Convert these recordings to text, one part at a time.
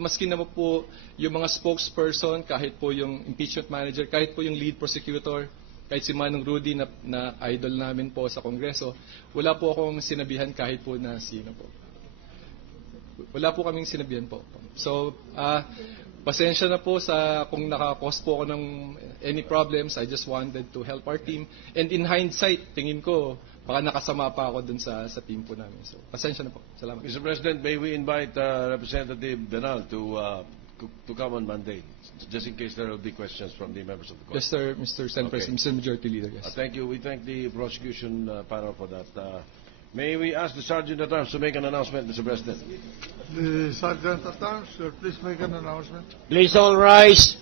maski naman po yung mga spokesperson, kahit po yung impeachment manager, kahit po yung lead prosecutor, kahit si Manong Rudy na idol namin po sa Kongreso, wala po akong sinabihan kahit po na sino po. Wala po kaming sinabihan po. So, pasensya na po sa kung nakakos po ako ng any problems. I just wanted to help our team. And in hindsight, tingin ko, baka nakasama pa ako dun sa team po namin. So, pasensya na po. Salamat. Mr. President, may we invite Representative Benal to come on Monday, just in case there will be questions from the members of the court. Yes, sir, Mr. Senate President, Mr. Majority Leader. Yes. Thank you. We thank the prosecution panel for that. May we ask the Sergeant at Arms to make an announcement, Mr. President? The Sergeant at Arms, please make an announcement. Please all rise.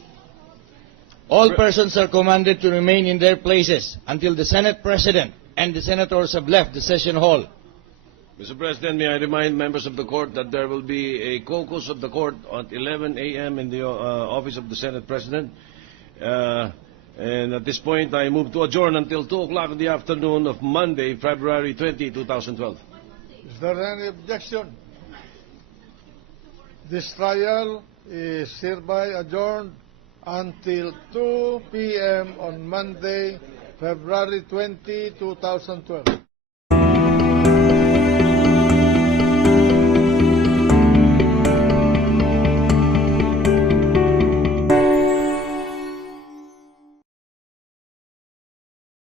All persons are commanded to remain in their places until the Senate President and the Senators have left the session hall. Mr. President, may I remind members of the court that there will be a caucus of the court at 11 a.m. in the office of the Senate President. And at this point, I move to adjourn until 2 o'clock in the afternoon of Monday, February 20, 2012. Is there any objection? This trial is hereby adjourned until 2 p.m. on Monday, February 20, 2012.